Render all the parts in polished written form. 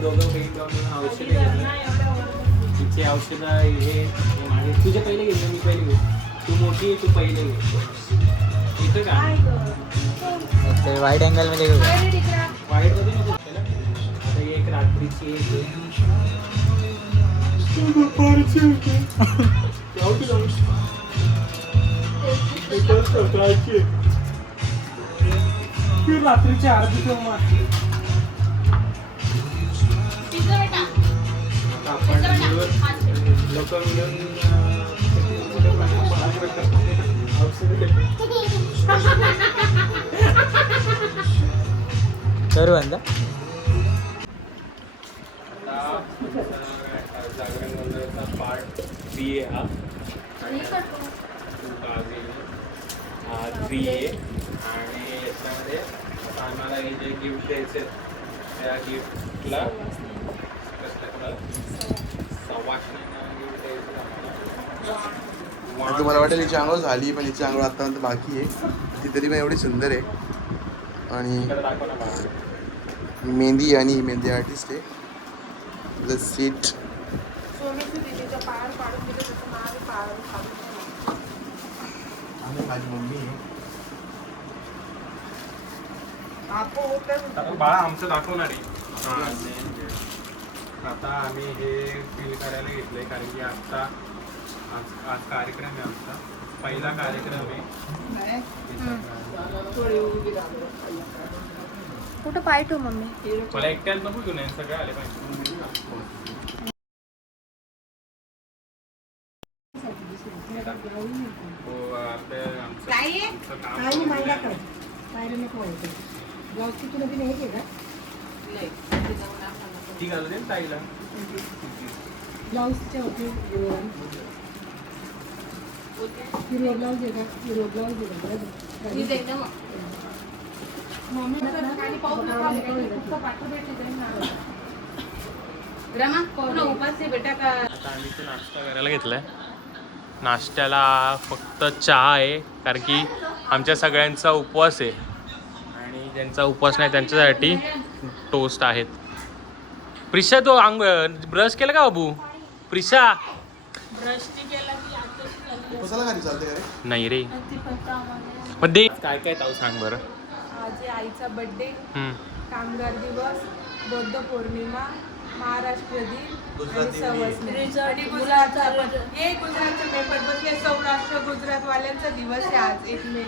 दोघं बहीण जाऊन औषध घेतलं. तिचे औषधं हे माझे तुझे पहिले घेतले, मी पहिले घेऊ. तू मोठी आहे, तू पहिले घे. इथं का ते वाईट अँगल मध्ये घेऊ. वाईट मध्ये नको ना. आता एक रात्रीची एक रात्रीची अर्धी किंवा आपण लोक मिळून करू अंदा जागरण गोंधळाचा पार्ट 3 आहे हा. 3 आहे आणि याच्यामध्ये आता आम्हाला हे जे गिफ्ट द्यायचे त्या गिफ्टला तुम्हाला वाटेल हिची आंघोळ झाली, पण हिची आंघोळ आतापर्यंत बाकी आहे. ती तरी पण एवढी सुंदर आहे. आणि मेहंदी आणि मेहंदी आर्टिस्ट आहे. द सीट माझी मम्मी आहे. बाळा आमचं दाखवणार आहे. आता आम्ही हे फील करायला घेतलंय कारण की आता आज कार्यक्रम आहे आमचा पहिला कार्यक्रम आहे. कुठं पाय ठेव मम्मी. मला एकट्यात नको घेऊन सगळे आले पाहिजे. ती घालू दे ताईला. ब्लाउजच्या होते हिरो ब्लाउज आहे का? हिरो ब्लाउज आहे का? आता आम्ही ते नाश्ता करायला घेतलाय. नाश्त्याला फक्त चहा आहे कारण की आमच्या सगळ्यांचा उपवास आहे आणि ज्यांचा उपवास नाही त्यांच्यासाठी टोस्ट आहेत. प्रिशा तो ब्रश केला का बाबू? प्रिशा कशाला खाली चालते का रे? नाही रे पण दे काय काय ताऊ सांग बरं. आज आईचा बर्थडे, कामगार दिवस, बौद्ध पौर्णिमा, महाराष्ट्र दिन आणि सवस्त्री आणि गुजरातचा हे गुजरातचे पेपर बसले. सौराष्ट्र गुजरात वाल्यांचा दिवस आहे आज 1 मे.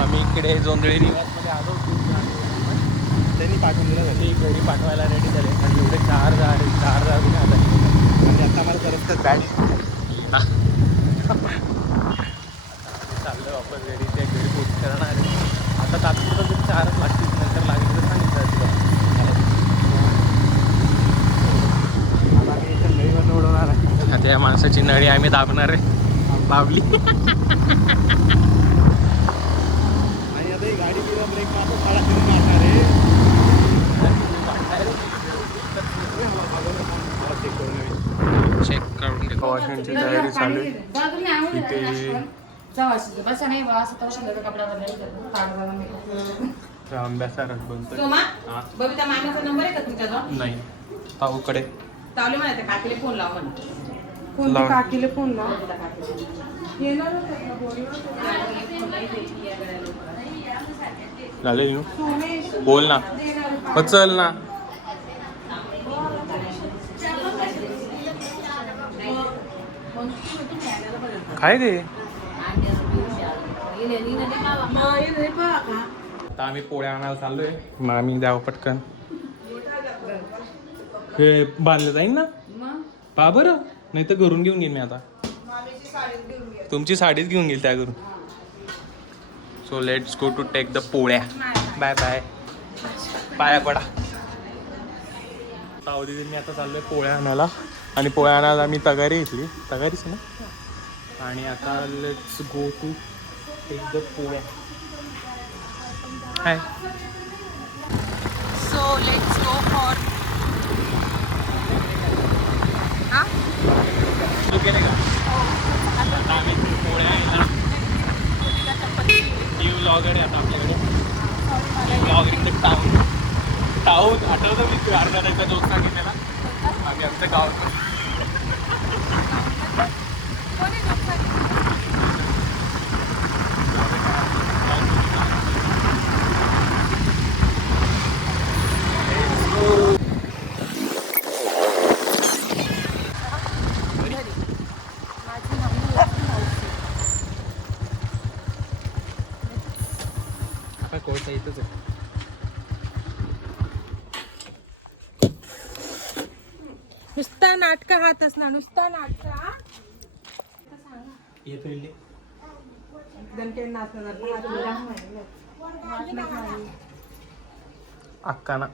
आम्ही इकडे जोंधळी निवासमध्ये आलो होतो. त्यांनी पाठवून दिलं ते घरी पाठवायला रेडी झाले आणि एवढे 4 हजार बी आता आणि आता मला परत बॅग चाललं वापस घरी. ते घरी पोस्ट करणार आहे. आता तात्पुरतं तरी 4च लागतील, नंतर लागेल तर सांगितलं तुला. आता आम्ही इथं नळीमधून उडवणार आहे. आता या माणसाची नळी आम्ही दाबणार आहे. दाबली आणि आता ही गाडी किंवा ब्रेक मारून काढा तरी मारणार आहे. चेक करून घे. वॉशिंगची तयारी चालू आहे. इथे आंब्याचा रस बनतोय. बबिता मामाचा नंबर आहे का तुमच्याजवळ? नाही ताऊकडे तावले म्हणायचं काकीला फोन लाव म्हणतो. कोणत्या काकीला फोन लाव. येणार झालं ना? बोल ना मग चल ना. काय ते आता आम्ही पोळ्या आणायला चाललोय. मग आम्ही द्यावं पटकन. हे बांधलं जाईन ना पा बरं, नाही तर घरून घेऊन घेईन मी. आता तुमची साडीच घेऊन घेईल त्या घरून. So let's go to take the पोळ्या. Bye bye. पाया पडा. तावदी मी आता चाललोय पोळ्या आणायला आणि पोळ्या आणायला मी तगारी घेतली. तगारीच ना. आणि आता let's go to take the पोळ्या. Hi. So let's go for केले का? आता आम्ही पोळ्या आहे ना. न्यू व्लॉगर आहे आता आपल्याकडे. अर्धा दोस्त गेलेला आम्ही आमच्या गावात कोणी दोघांनी? माझी मम्मी एकटी मावशी. कोर्ट इथंच आहे. नुसता नाटक हातच ना नुसता नाटक हा? घंटे नाचणार अक्का ना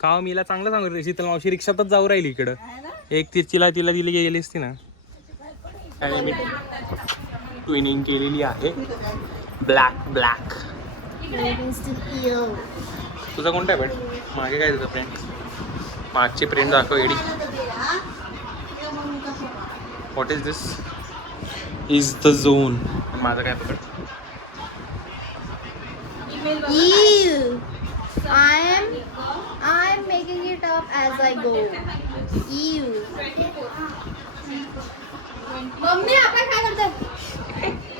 का मीला चांगलं सांगू शीतल मावशी रिक्षातच जाऊ राहिली इकडं एक तिला दिली गेली असती ना. आणि मी ट्विनिंग केलेली आहे ब्लॅक ब्लॅक. तुझा कोणता आहे फ्रेंड? मागे काय तुझा फ्रेंड? मागची फ्रेंड दाखव एडी. What is this? Is the zone. माझं काय पकड? Ew. I'm making it up as I go. Ew. Mummy आपण काय करतोय?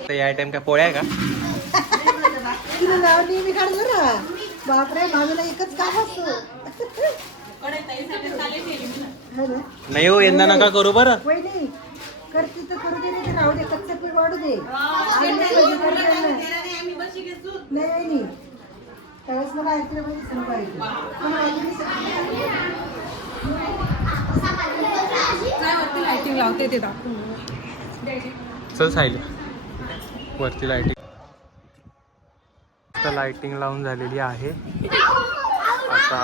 तर या टाइम काय पोळ्या आहे का? तिला नाव नेहमी काढतो ना. बापरे मामीला एकच काम असतं. है ना? नाही हो यंदा नका करू बरं. वहिनी करते तर करू दे नाही तर राहू दे कच्चं पीठ वाढू दे आणि नाही करते नाही वहिनी त्यावेळेस मला ऐकलं पाहिजे समजा पाहिजे पण वहिनी लाइटिंग लावते ते दाखवून. चल सायली वरती लाइटिंग लावून झालेली आहे. आता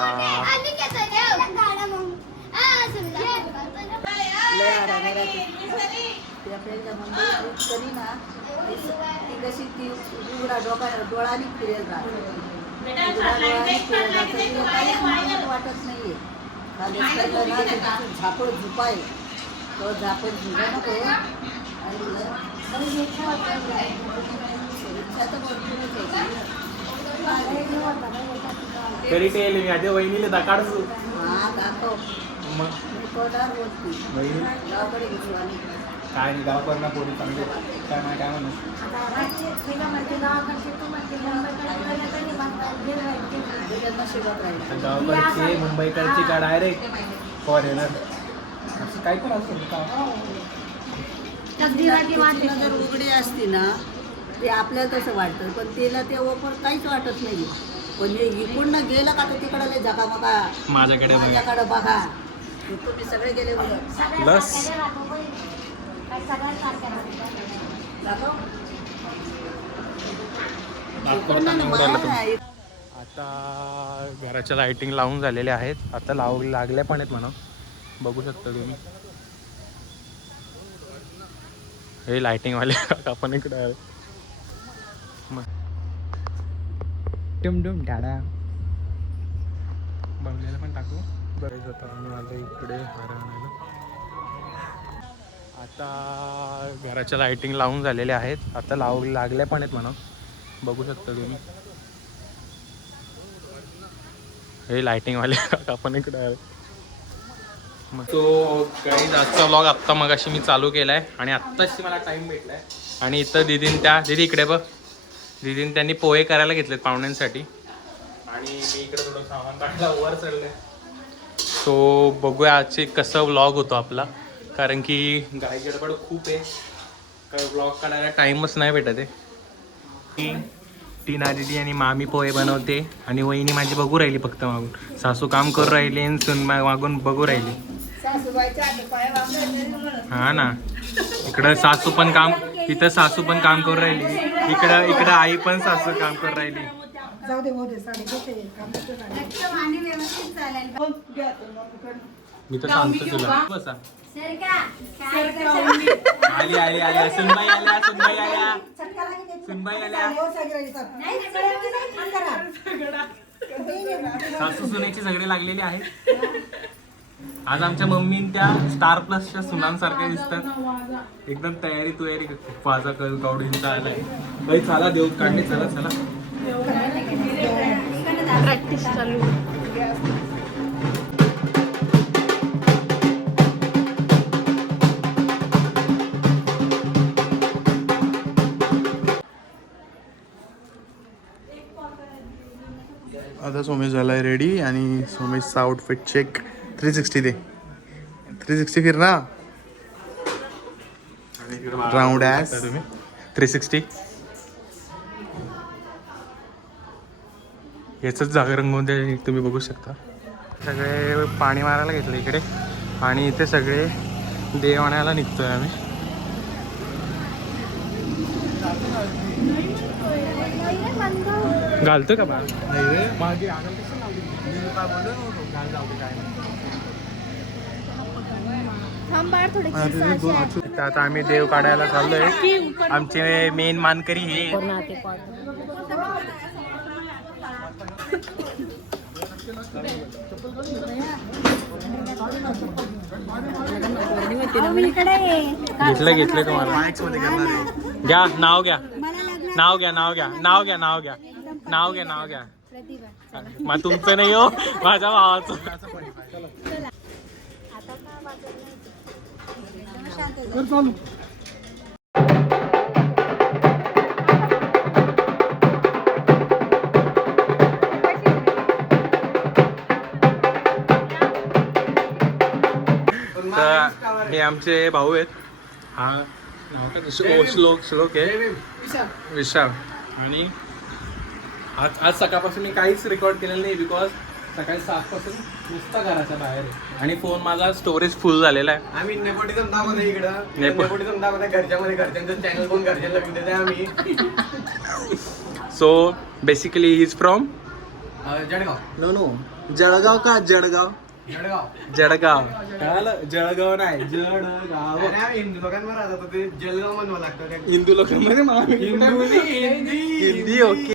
लय आरामाला त्या फ्रेंडला मुंबईत करी ना ती कशी ती उघडा डोळानी फिरेल राहते वाटत नाहीये खाली असताना ना त्याची झापड झुपाय तो झापड झुका नको आणि इच्छा तर भरपूरच आहे. तरी ते मी आधी वहिनीला दाखवतो. हा दाखव मग मी कोणावर बोलते वहिनी गावाकडे घेतो आम्ही काय नाही गाव करणं पोरी चांगले काय नाही काय म्हणत. नशिबात राहील गावकडचे मुंबईकडची का डायरेक्ट फॉरेनर असं काय पण असेल का? तिला जर उघडी असती ना ते आपल्याला तसं वाटतं पण तिला ते ओपन काहीच वाटत नाही. पण हे इकडनं गेलं का तर तिकडं लय झकामका माझ्याकडे बघ. माझ्याकडं बघा हे तुम्ही सगळे गेले बघा लस दाखव. आता घराच्या लाइटिंग लावून झालेल्या आहेत. आता लागल्या पण आहेत म्हणा. बघू शकता तुम्ही हे लाइटिंगवाले आपण इकडे आहे. डुम टाडा बघलेलं पण टाकू बरेच होतं. आणि माझं इकडे हार आणायला. आता घराच्या लाइटिंग लावून झालेल्या आहेत. आता लागल्या पण आहेत म्हणा. बघू शकता तुम्ही हे लाइटिंगवाले आपण इकडे आहे. तो काही आजचा व्लॉग आत्ता मगाशी मी चालू केला आहे आणि आत्ताशी मला टाईम भेटला आहे. आणि इथं दीदी इकडे बघ दीदीन त्यांनी पोहे करायला घेतलेत पाहुण्यांसाठी. आणि मी इकडे थोडं सामान काढला वर चढलं आहे. सो बघूया आजचे कसं व्लॉग होतो आपला. कारण की गाई गडबड खूप आहे. काय व्लॉग काढायला टाईमच नाही भेटत आहे. टीना दीदी आणि मामी पोहे बनवते आणि वहिनी माझी बघू राहिली फक्त मागून. सासू काम करू राहिली आणि सून मागून बघू राहिली. हा ना इकडं सासू पण काम इथं सासू पण काम करू राहिली. इकडं आई पण सासू काम करू राहिली. जाऊ दे होऊ दे साडी घेते मी तर सांगतो तुला बसा. आली आली आली सुनबाई आल्या सुनबाई आल्या सुनबाई आल्या. सासू सुनेचे झगडे लागलेले आहेत. आज आमच्या मम्मी त्या स्टार प्लसच्या सुनांसारख्या दिसतात. एकदम तयारी वाजा गावडींचा आलाय. बाई चला देव काढणे चला चला. प्रॅक्टिस चालू आता सोमेश झालाय रेडी आणि सोमेशचा आउटफिट चेक 360 दे 360 फिर ना राऊंड ॲस तुम्ही 360 याच जागा रंगवून ते तुम्ही बघू शकता. सगळे पाणी मारायला घेतलं इकडे आणि इथे सगळे देव आणायला निघतोय आम्ही. घालतो का बाळ मागे थांब बाळ थोडे आता आम्ही देव काढायला चाललोय. आमचे मेन मानकरी हे घेतलंय तुम्हाला. घ्या नाव घ्या नाव घ्या नाव घ्या नाव घ्या नाव घ्या नाव घ्या नाव घ्या. मग तुमचं नाही हो माझ्या भावाचं. तर हे आमचे भाऊ आहेत. हा नाव काय श्लोक आहे विशाल. आणि आज सकाळपासून मी काहीच रेकॉर्ड केलेलं नाही बिकॉज सकाळी 7 पासून नुसता घराच्या बाहेर आहे आणि फोन माझा स्टोरेज फुल झालेला आहे. आम्ही नेपोटिझम दाखवतो इकडं. नेपोटिझम दाखवतो घरच्यामध्ये घरच्यांचं चॅनल पण घरच्यांना विकते आम्ही. So basically he is from Jalgaon. No Jalgaon का जळगाव जळगाव. जळगाव. कळालं जळगाव नाही जळगाव. अरे आम्ही हिंदू लोकांवर राहतो ते जळगाव म्हणवा लागतं. हिंदू लोकांमध्ये हिंदू हिंदी ओके.